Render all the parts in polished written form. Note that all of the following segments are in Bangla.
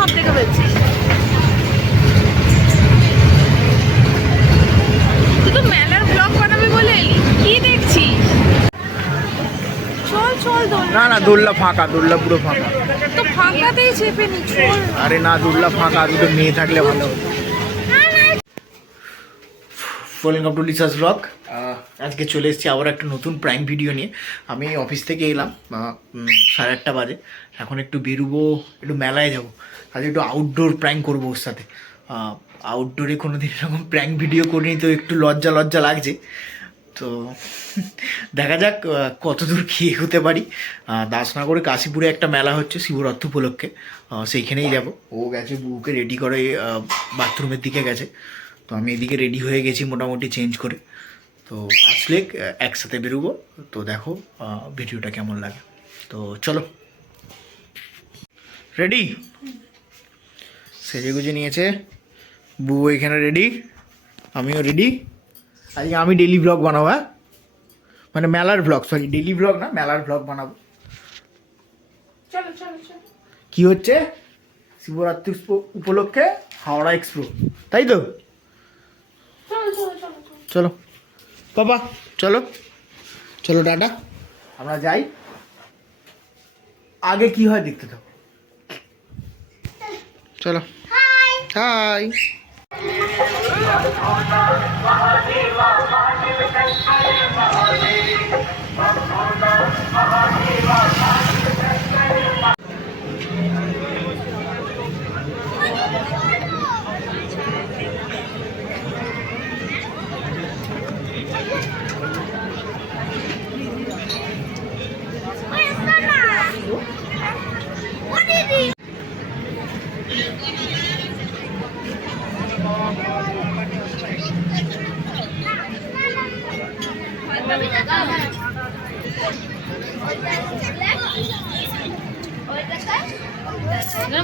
সব দেখে ফেলছিস। তুই তো মেলার ব্লগ বানাবি বলে এলি, কি দেখছিস? চল চল দোলনা। না না, দোলনা ফাঁকা, দোলনা পুরো ফাঁকা। তো ফাঁকাতেই চেপে নি, চল। আরে না, দোলনা ফাঁকা, দুটো মেয়ে থাকলে ভালো। Welcome to লিসাস blog. আজকে চলে এসেছি আবার একটা নতুন প্র্যাঙ্ক ভিডিও নিয়ে। আমি অফিস থেকে এলাম 8:30 বাজে। এখন একটু বেরোবো, একটু মেলায় যাব। আজ একটু আউটডোর প্র্যাঙ্ক করবো ওর সাথে। আউটডোরে কোনো দিন এরকম প্র্যাঙ্ক ভিডিও করিনি, তো একটু লজ্জা লজ্জা লাগছে। তো দেখা যাক কতদূর কী হতে পারি। দাসনগরে কাশীপুরে একটা মেলা হচ্ছে শিবরাত্রি উপলক্ষে, সেইখানেই যাব। ও গেছে বউকে রেডি করে বাথরুমের দিকে গেছে, তো আমি এদিকে রেডি হয়ে গেছি মোটামুটি চেঞ্জ করে। তো আসলে একসাথে বেরোবো। তো দেখো ভিডিওটা কেমন লাগে। তো চলো, রেডি? সেজে গুজে নিয়েছে বউ, এখানে রেডি, আমিও রেডি। আজকে আমি ডেলি ব্লগ বানাবো, হ্যাঁ, মানে মেলার ব্লগ, সরি ডেলি ব্লগ না, মেলার ব্লগ বানাবো। চলো চলো চলো। কি হচ্ছে? শিবরাত্রি উপলক্ষে হাওড়া এক্সপ্রো, তাই তো? চলো বাবা, চলো চলো, টাটা, আমরা যাই। আগে কি হয় দেখতে থাকো, চলো। হাই।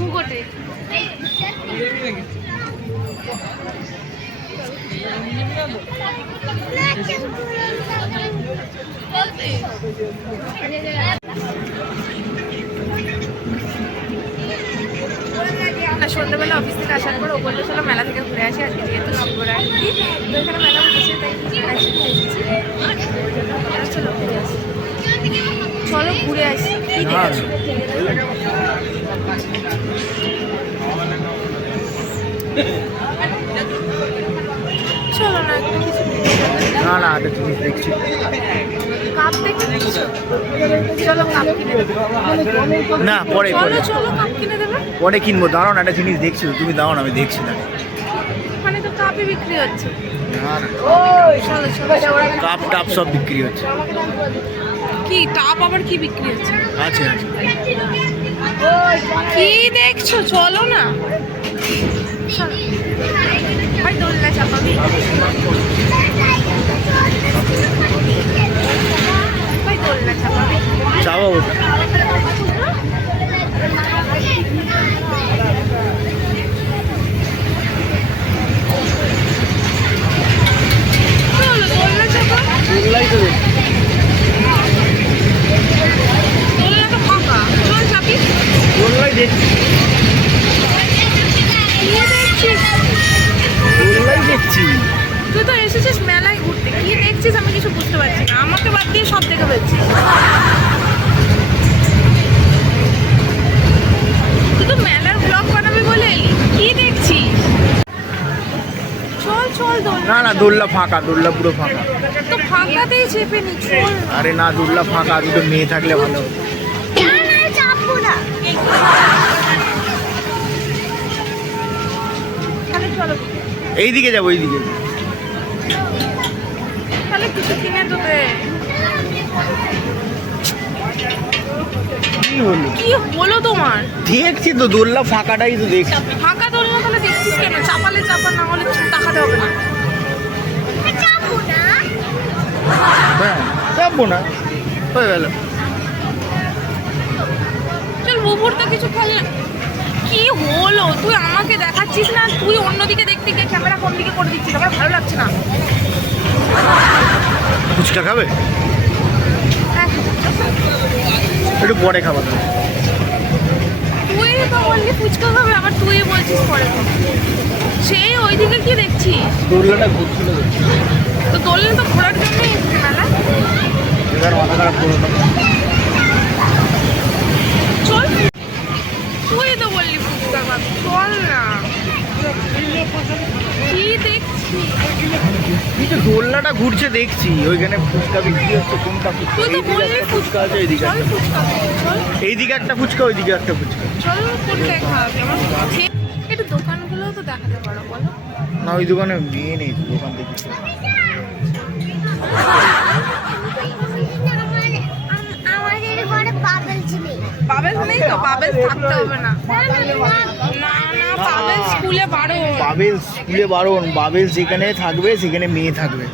মুগোটে সন্ধ্যাবেলা অফিস থেকে আসার পর ও বললো চলো মেলা থেকে ঘুরে আসি, আজকে যেহেতু শিবরাত্রি তো এখানে মেলা বসেছে, তাই এসেছি। চলো ঘুরে আসি, চলো ঘুরে আসি। কি দেখছো? চলো না, একটু কিছু না না, একটা জিনিস দেখছি। কাপ দেখে নিচ্ছো? চলো কাপ কিনে দেবো। না পরে চলো পরে চলো কাপ কিনে দেবে। পরে কিনবো, দাঁড়াও না, একটা জিনিস দেখছি তো, তুমি দাও না, আমি দেখছি না। মানে তো কাপই বিক্রি হচ্ছে। না না, চলো চলো। কাপ টাপ সব বিক্রি হচ্ছে। কি টাপ আবার কি বিক্রি হচ্ছে? আছে আছে। কি দেখছো? চলো না, চলো। ভাই দোলনা চাপাবি? ভাই দোলনা চাপাবি? যাবো ওটা। চলো দোলনা চাপা। দোলনাই তো দেখছি। দোলনা তো ফাঁকা, চল চাপি। দোলনাই দেখছি। কি দেখছিস? দোলনাই দেখছি। তুই তো এসেছিস মেলায় ঘুরতে, কি দেখছিস আমি কিছু বুঝতে পারছি না। আমাকে বাদ দিয়ে সব দেখে ফেলছিস। তুই তো মেলার ব্লগ বানাবি বলে এলি, কি দেখছিস? চল চল দোলনা। না না, দোলনা ফাঁকা, দোলনা পুরো ফাঁকা। তো ফাঁকাতেই চেপে নি, চল। আরে না, দোলনা ফাঁকা, দুটো মেয়ে থাকলে ভালো। চাপবো না। তাহলে চলো, এইদিকে যাবো, এইদিকে। তাহলে কিছু কিনে তো দে। কি হলো? কি হলো তোমার? দেখছি তো, দোলনা ফাঁকাটাই তো দেখছি। ফাঁকা দোলনা তাহলে দেখছিস কেন? চাপালে চাপা, না হলে টাকাতে হবে না। হ্যাঁ, যাবো না, হয়ে গেল। চল বুবুর তো কিছু খেলে। কি হলো? তুই আমাকে দেখাচ্ছিস না, তুই অন্যদিকে দেখতে গিয়ে ক্যামেরা কোন দিকে করে দিচ্ছিস, আমার ভালো লাগছে না। ফুচকা খাবে? হ্যাঁ, একটু পরে খাবার। তুই তো বললি ফুচকা খাবে, আবার তুই বলছিস পরে খাবে। সেই ওইদিকে কি দেখছিস? দোলনাটা ঘুরছিল তো দোলনা তো ঘোরার জন্যই এসছে মেলা। এবার মাথা খারাপ করো না। চল, তুই তো বললি ফুচকা খাবি, চল না। কি দেখছি? তুই তো দোলনাটা ঘুরছে দেখছি, ওইখানে ফুচকা বিক্রি হচ্ছে। কোনটা ফুচকা? তুই তো বললি ফুচকা আছে এইদিকে, চল ফুচকা খাবো, চল। এইদিকে একটা ফুচকা, ওইদিকে একটা ফুচকা। চল কোনটায় খাওয়াবি আমার? একটু দোকানগুলো তো দেখাতে পারো বলো। না ওই দোকানে মেয়ে নেই, দোকান থেকে আমাদের ঘরে বাবলস নেই। বাবেলস নেই তো, বাবেলস থাকতে হবে না। না না, বাবেলস স্কুলে বারো। বাবেলস স্কুলে বারণ, বাবেলস যেখানে থাকবে সেখানে মেয়ে থাকবে।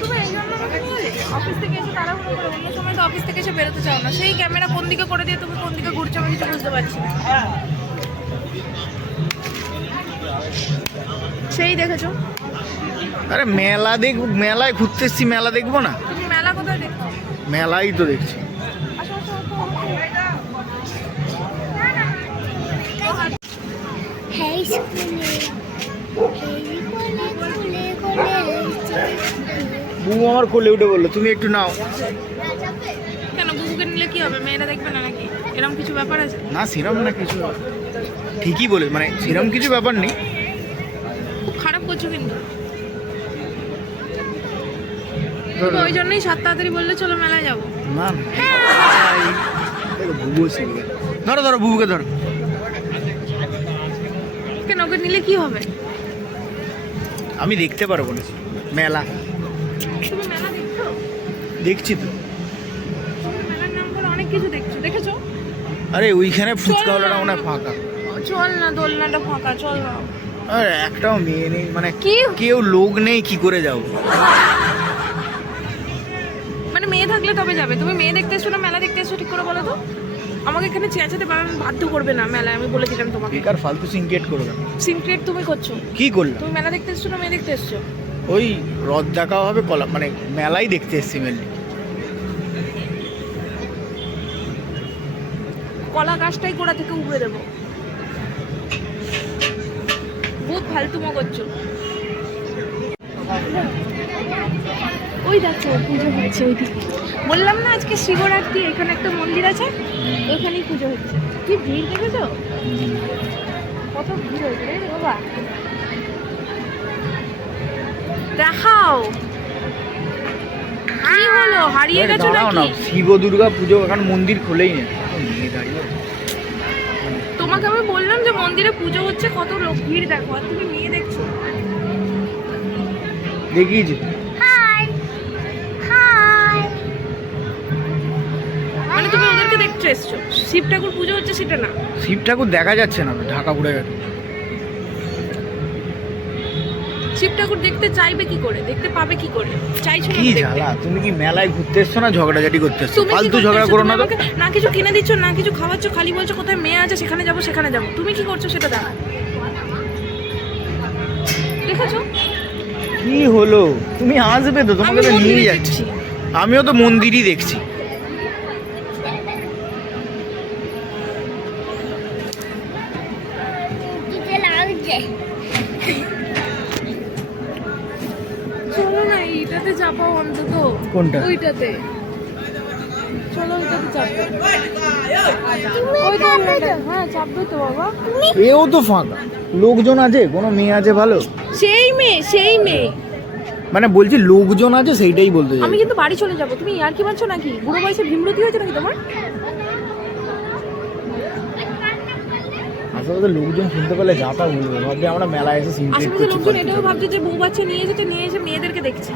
তুমি এই জন্য আমাকে বলে অফিস থেকে এসে তাড়াহুড়ো করে, অন্য সময় তো অফিস থেকে এসে বেরোতে চাও না। সেই ক্যামেরা কোন দিকে করে দিয়ে তুমি কোন দিকে ঘুরছো আমি কিছু বুঝতে পারছি না। সেই দেখেছো? আরে মেলা দেখব, মেলায় ঘুরতে এসছি, মেলা দেখবো না? তুমি মেলা কোথায় দেখছো? মেলাই তো দেখছি। আসো আসো হেই স্কুলে হেই কোলে কোলে বউ আমার কোলে উঠে বললো তুমি একটু নাও। কেন, বুবুকে নিলে কি হবে? মেয়েরা দেখবে না নাকি? এরকম কিছু ব্যাপার আছে? না সেরম না কিছু, ঠিকই বলে, মানে সেরম কিছু ব্যাপার নেই। খুব খারাপ করছো কিন্তু। ধরো। তো ওই জন্যই সাত তাড়াতাড়ি বললে চলো মেলায় যাবো। না না, দেখো বুবু এসে গেছে। ধরো ধরো বুবুকে ধরো। কেন, ওকে নিলে কি হবে? আমি দেখতে পারবো না মেলা, তুমি মেলা দেখছো? দেখছি তো। তুমি মেলার নাম করে অনেক কিছু দেখছো, দেখেছো? আরে ওইখানে ফুচকাওয়ালাটা মনে হয় ফাঁকা। চল না, দোলনাটা ফাঁকা, চল না। আরে একটাও মেয়ে নেই, মানে কি? কেউ লোক নেই, কি করে যাবো? মানে মেয়ে থাকলে তবে যাবে। তুমি মেয়ে দেখতে এসছো না মেলা দেখতে এসছো, ঠিক করে বলো তো। আমাকে এখানে চেঁচাতে বাধ্য করবে না মেলায়, আমি বলে দিলাম তোমাকে। বেকার ফালতু সিনক্রিয়েট করবে না। সিনক্রেট তুমি করছো। কি করলাম? তুমি মেলা দেখতে এসছো না মেয়ে দেখতে এসছো? ওই রথ দেখাও হবে, কলা মানে মেলাই দেখতে এসছি মেনলি। কলা গাছটাই গোড়া থেকে উপড়ে দেবো। বহুত ফালতুমো করছো। ওই দেখো পুজো হচ্ছে ওইদিকে। বললাম না আজকে শিবরাত্রি, এখানে একটা মন্দির আছে, ওইখানেই পুজো হচ্ছে। কি ভিড় দেখেছো? কত ভিড় হয়েছে রে বাবা। দেখাও কি হলো, হারিয়ে গেছো দাঁড়াও না, নাকি? শিব দুর্গা পুজো এখন মন্দির খোলেই নেই। মেয়ে দাঁড়িয়ে আছে। তোমাকে আমি বললাম যে মন্দিরে পুজো হচ্ছে, কত লোক ভিড় দেখো, আর তুমি মেয়ে দেখছো। দেখিয়েছি। হাই হাই মানে তুমি ওদেরকে দেখতে এসছো, শিব ঠাকুর পুজো হচ্ছে সেটা না। শিব ঠাকুর দেখা যাচ্ছে না, ঢাকা পড়ে গেছে। শিব ঠাকুর দেখতে চাইবে কি করে, দেখতে পাবে কি করে? চাইছো না কি দেখতে। জ্বালা, তুমি কি মেলায় ঘুরতে এসছো না ঝগড়াঝাটি করতে এসছো? তুমি কি ফালতু করতে ঝগড়া এসছো? করো তুমি না তো। আমাকে না কিছু কিনে দিচ্ছ না কিছু খাওয়াচ্ছ, খালি বলছো কোথায় মেয়ে আছে সেখানে যাবো সেখানে যাবো। তুমি কি করছো সেটা দেখা দেখেছো? কি হলো, তুমি আসবে তো, তোমাকে তো আমি নিয়ে মন্দিরে যাচ্ছি। দেখছি। আমিও তো মন্দিরই দেখছি। দিতে লাগছে। চলো না এইটাতে চাপো অন্তত। কোনটা? ওইটাতে চলো, ওইটাতে চাপো। তুমি ওই তো চাপবে তো? হ্যাঁ চাপবে তো বাবা। এও তো ফাঁকা, লোকজন আছে, কোনো মেয়ে আছে ভালো? সেই মেয়ে সেই মেয়ে। মানে বলছি লোকজন আছে, সেইটাই বলতে চাই। আমি কিন্তু বাড়ি চলে যাবো। তুমি আর কি মানছো নাকি? বুড়ো বয়সে ভীমরতি হয়েছে নাকি তোমার? আসলে তো লোকজন শুনতে পেলে যাতা বলবে, ভাববে আমরা মেলায় এসে সিনক্রেট আশেপাশে করছি। লোকজন এটাও ভাবছে যে বউ বাচ্চা নিয়ে এসেছে, নিয়ে এসে মেয়েদেরকে দেখছে,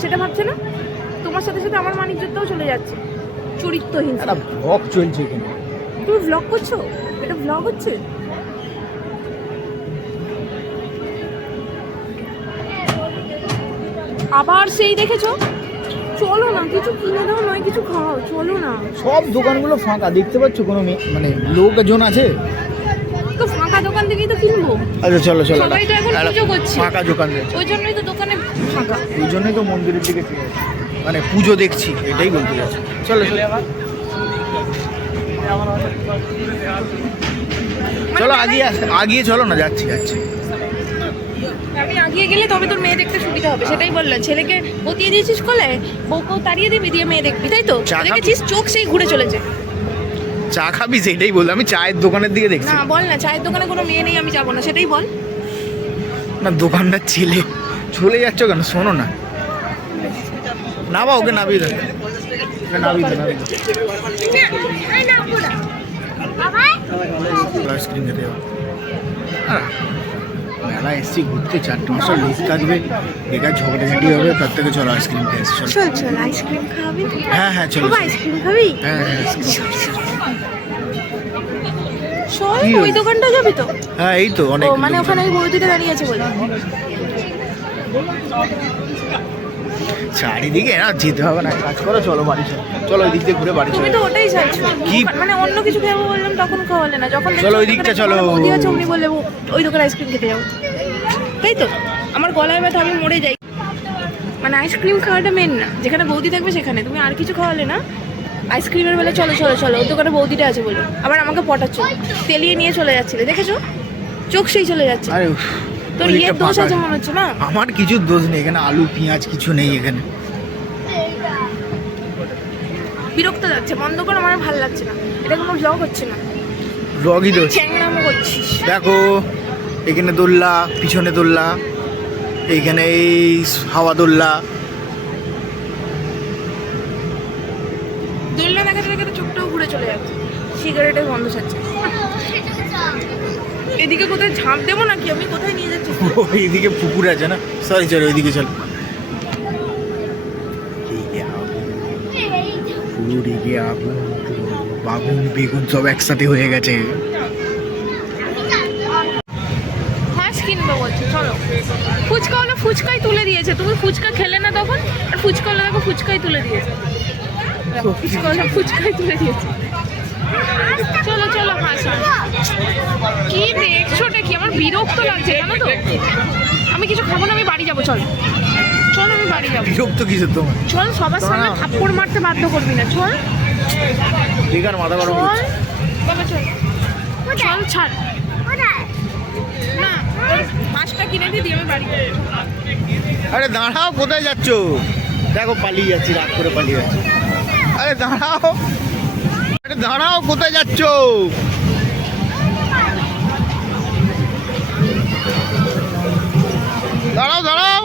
সেটা ভাবছে না? তোমার সাথে সাথে আমার মান ইজ্জতটাও চলে যাচ্ছে। চরিত্রহীন। একটা ভ্লগ চলছে এখানে। তুমি ভ্লগ করছো? এটা ভ্লগ হচ্ছে? আবার সেই দেখেছো? চলো না, কিছু কিনে দাও, নয় কিছু খাও, চলো না। সব দোকানগুলো ফাঁকা, দেখতে পাচ্ছ কোনো মেয়ে মানে লোকজন আছে? তো ফাঁকা দোকান থেকেই তো কিনবো। আচ্ছা চলো চলো, সবাই তো এখন একটা পুজো করছে। ফাঁকা দোকান রয়েছে, ওই জন্যই তো দোকানে ফাঁকা। ওই জন্যই তো মন্দিরের দিকে ফিরে আসি। মানে পুজো দেখছি, এটাই বলতে যাচ্ছি। চলো চলো। চলো আগিয়ে চলো না, যাচ্ছি। আমি আগিয়ে গেলে তবে তোর মেয়ে দেখতে সুবিধা হবে, সেটাই বললাম। ছেলেকে বতিয়ে দিয়েছিস কোলে, বউকেও তাড়িয়ে দিবি, দিয়ে মেয়ে দেখবি, তাই তো? চা খাবি? দেখেছিস চোখ সেই ঘুরে চলেছে। চা খাবি সেটাই বললাম, আমি চায়ের দোকানের দিকে দেখছি। না বল না, চায়ের দোকানে কোনো মেয়ে নেই, আমি যাবো না, সেটাই বল। না দোকানদার ছেলে, চলে যাচ্ছ কেন? শোনো না, নাবা ওকে, নাবিয়ে দাও, নাবিয়ে দাও। আইসক্রিম খেতে যাবো। মেলা এসছি ঘুরতে, 4টে মাসে লোক থাকবে, বেকার ঝগড়াঝাটি হবে, তার থেকে চলো আইসক্রিম খেয়ে এসছি। চল চল, আইসক্রিম খাবি? হ্যাঁ চলো। বাবা আইসক্রিম খাবি? হ্যাঁ চল, কি ওই হলো? দোকানটা যাবি তো? হ্যাঁ এই তো অনেক ও মানে ওখানে ওই বৌদিটা দাঁড়িয়ে আছে বলে। চারিদিকে না যেতে হবে না, কাজ করো, চলো বাড়ি চলো, চলো ওই দিক দিয়ে ঘুরে বাড়ি তুমি চলো। তো ওটাই চাইছো কি? মানে অন্য কিছু খাবো বললাম তখন খাওয়ালে না, যখন চলো ওই দিকটা চলো। বৌদি আছে উনি বললে ওই দোকানে আইসক্রিম খেতে যাবো, তাই তো? আমার গলায় ব্যথা, আমি মরে যাই। মানে আইসক্রিম খাওয়াটা মেন না, যেখানে বৌদি থাকবে সেখানে। তুমি আর কিছু খাওয়ালে না, আইসক্রিমের বেলা চলো চলো চলো, ওই দোকানে বৌদিটা আছে বলে আবার আমাকে পটাচ্ছ, তেলিয়ে নিয়ে চলে যাচ্ছিলে, দেখেছো? চোখ সেই চলে যাচ্ছে। আরে তোর ওই ইয়ের দিকটা দোষ ফাঁকা। আছে মনে হচ্ছে না? আমার কিছু দোষ নেই এখানে, আলু পেঁয়াজ কিছু নেই এখানে। বিরক্ত লাগছে, বন্ধ কর, আমার ভালো লাগছে না, এটা কোনো ব্লগ হচ্ছে না। রগই দোষ। চ্যাংড়ামো করছিস। দেখো এখানে দোল্লা, পিছনে দোল্লা, এইখানে এই হাওয়া দোল্লা। দোলনা দেখাতে দেখাতে চোখটাও ঘুরে চলে যাচ্ছে, সিগারেটের গন্ধ ছাড়ছে। এদিকে কোথায় ঝাঁপ দেবো নাকি? আমি কোথায় নিয়ে যাচ্ছি? এইদিকে পুকুর আছে না, সরি চলো ওইদিকে চলো। পুরো আগুন, বাগুন বেগুন সব একসাথে হয়ে গেছে। হাঁস কিনবো বলছে, চলো। ফুচকা হলো, ফুচকাই তুলে দিয়েছে। তুমি ফুচকা খেলে না তখন, আর ফুচকা হলো দেখো ফুচকাই তুলে দিয়েছে। ফুচকা হলো ফুচকাই তুলে দিয়েছে। চলো চলো হাঁস হাঁস। কি দেখছো কি? আমার বিরক্ত লাগছে জানো তো। আমি কিছু খাবো না, আমি বাড়ি যাবো। চল চল, আমি বাড়ি যাবো। বিরক্ত কিসের তোমার? চল, সবার সামনে থাপ্পড় মারতে বাধ্য করবি না, চল বেকার মাথা গরম চল করছে। বাবা, চল চল, ছাড় না। ওই মাছটা কিনে দিয়ে আমি বাড়ি যাবো। আরে দাঁড়াও, কোথায় যাচ্ছ? দেখো পালিয়ে যাচ্ছি, রাগ করে পালিয়ে যাচ্ছি। আরে দাঁড়াও, আরে দাঁড়াও, কোথায় যাচ্ছ? দাঁড়াও দাঁড়াও।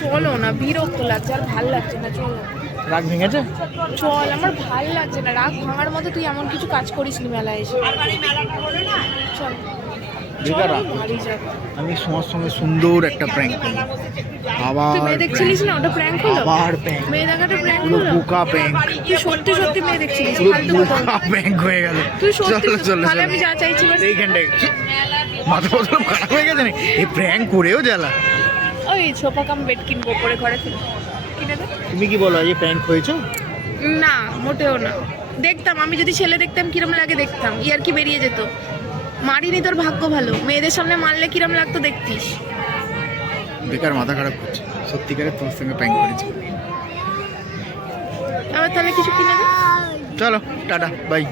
চলো না, বিরক্ত লাগছে, আর ভাল লাগছে না, চলো। রাগ ভেঙেছে? চল, আমার ভাল লাগছে না। রাগ ভাঙার মতো তুই এমন কিছু কাজ করিস নি মেলায় এসে। চল বেকার রাগ। বাড়ি যাবো। আমি তোমার সঙ্গে সুন্দর একটা প্র্যাঙ্ক করব। আবার তুই মেয়ে দেখছিলিস না? ওটা প্র্যাঙ্ক হলো? আবার প্র্যাঙ্ক, মেয়ে দেখাটা প্র্যাঙ্ক পুরো হলো? বোকা প্র্যাঙ্ক, তুই সত্যি সত্যি মেয়ে দেখছিলিস? পুরো ফালতু কথা বোকা প্র্যাঙ্ক হয়ে গেল। তুই সত্যি চলো চলো তাহলে চলো। আমি যা চাইছি বাস। এইখানটায় মাথা বদল খারাপ হয়ে গেছে না, এই প্র্যাঙ্ক করেও জ্বালা। ওই সোফা কাম বেড কিনবো, পরে ঘরে কিনে দে। তুমি কি বলো, এই প্র্যাঙ্ক হয়েছো? না মোটেও না। দেখতাম, আমি যদি ছেলে দেখতাম কিরম লাগে দেখতাম, ইয়ার কি বেরিয়ে যেত। মারিনি, তোর ভাগ্য ভালো। মেয়েদের সামনে মারলে কিরম লাগতো দেখতিস। বেকার মাথা খারাপ করছে, সত্যিকারের তোমার সঙ্গে প্র্যাঙ্ক করেছি। আবার তাহলে কিছু কিনে দে। চলো টাটা বাই।